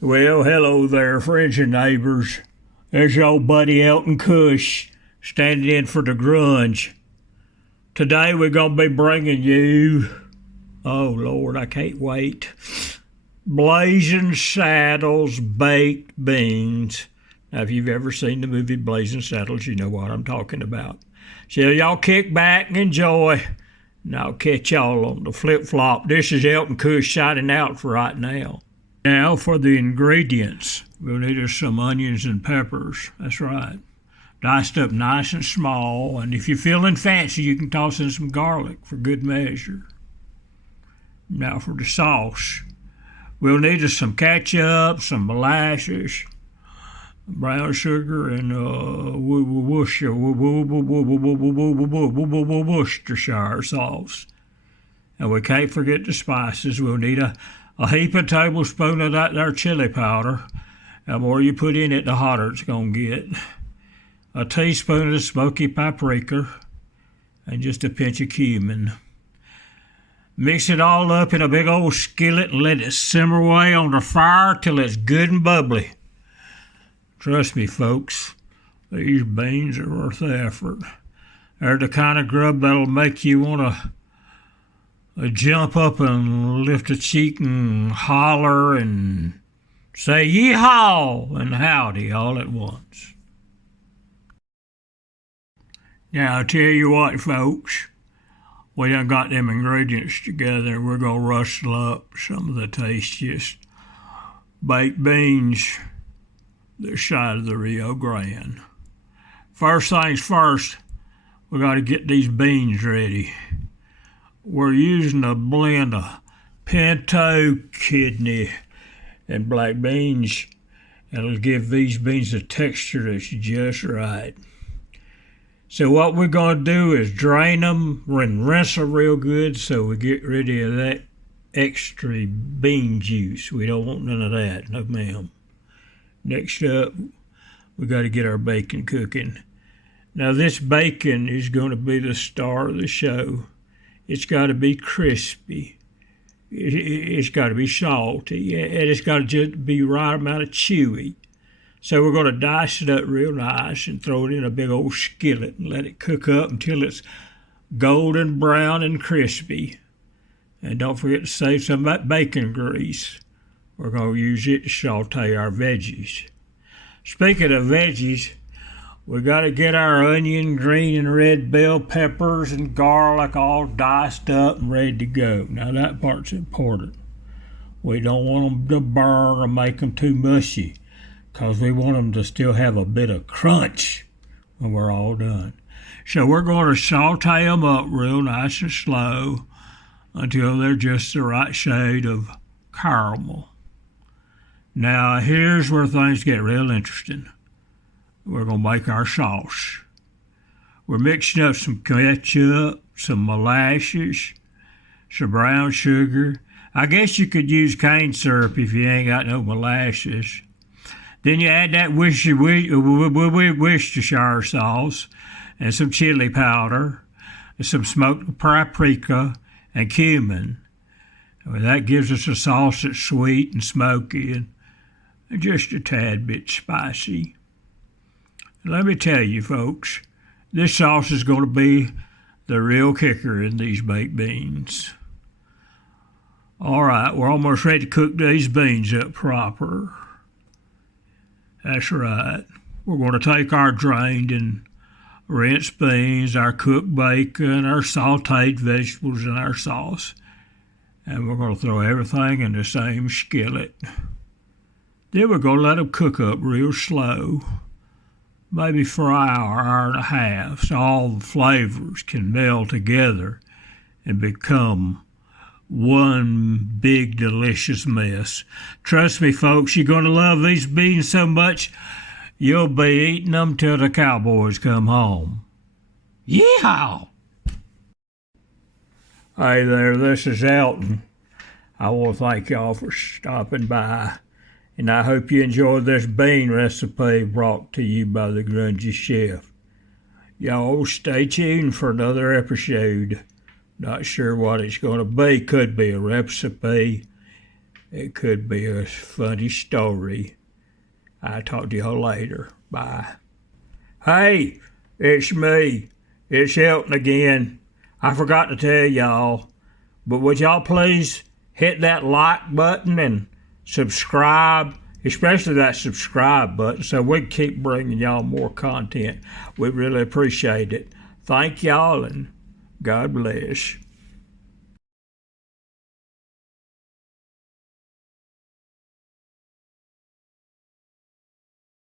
Well, hello there, friends and neighbors. There's your old buddy Elton Cush standing in for the grunge. Today we're going to be bringing you, oh Lord, I can't wait, Blazing Saddles baked beans. Now, if you've ever seen the movie Blazing Saddles, you know what I'm talking about. So y'all kick back and enjoy, and I'll catch y'all on the flip-flop. This is Elton Cush signing out for right now. Now for the ingredients. We'll need some onions and peppers. That's right. Diced up nice and small. And if you're feeling fancy, you can toss in some garlic for good measure. Now for the sauce. We'll need some ketchup, some molasses, brown sugar, and Worcestershire sauce. And we can't forget the spices. We'll need a heap of tablespoon of that there chili powder. The more you put in it, the hotter it's going to get. A teaspoon of smoky paprika and just a pinch of cumin. Mix it all up in a big old skillet and let it simmer away on the fire till it's good and bubbly. Trust me, folks, these beans are worth the effort. They're the kind of grub that'll make you want to jump up and lift a cheek and holler and say yeehaw and howdy all at once. Now, I'll tell you what, folks, we done got them ingredients together and we're going to rustle up some of the tastiest baked beans this side of the Rio Grande. First things first, we got to get these beans ready. We're using a blend of pinto, kidney, and black beans. It'll give these beans a texture that's just right. So what we're going to do is drain them and rinse them real good so we get rid of that extra bean juice. We don't want none of that, no ma'am. Next up, we got to get our bacon cooking. Now this bacon is going to be the star of the show. It's got to be crispy. It's got to be salty, and it's got to just be right amount of chewy. So we're going to dice it up real nice and throw it in a big old skillet and let it cook up until it's golden brown and crispy. And don't forget to save some of that bacon grease. We're going to use it to saute our veggies. Speaking of veggies, we got to get our onion, green and red bell peppers and garlic all diced up and ready to go. Now that part's important. We don't want them to burn or make them too mushy because we want them to still have a bit of crunch when we're all done. So we're going to saute them up real nice and slow until they're just the right shade of caramel. Now here's where things get real interesting. We're going to make our sauce. We're mixing up some ketchup, some molasses, some brown sugar. I guess you could use cane syrup if you ain't got no molasses. Then you add that Worcestershire sauce and some chili powder, and some smoked paprika and cumin. Well, that gives us a sauce that's sweet and smoky and just a tad bit spicy. Let me tell you, folks, this sauce is going to be the real kicker in these baked beans. All right, we're almost ready to cook these beans up proper. That's right. We're going to take our drained and rinsed beans, our cooked bacon, our sauteed vegetables, and our sauce, and we're going to throw everything in the same skillet. Then we're going to let them cook up real slow. Maybe for an hour, hour and a half, so all the flavors can meld together and become one big delicious mess. Trust me, folks, you're going to love these beans so much, you'll be eating them till the cowboys come home. Yeehaw! Hey there, this is Elton. I want to thank y'all for stopping by. And I hope you enjoyed this bean recipe brought to you by the Grungy Chef. Y'all stay tuned for another episode. Not sure what it's going to be. Could be a recipe. It could be a funny story. I'll talk to y'all later. Bye. Hey, it's me. It's Hilton again. I forgot to tell y'all, but would y'all please hit that like button and subscribe, especially that subscribe button, so we can keep bringing y'all more content. We really appreciate it. Thank y'all, and God bless.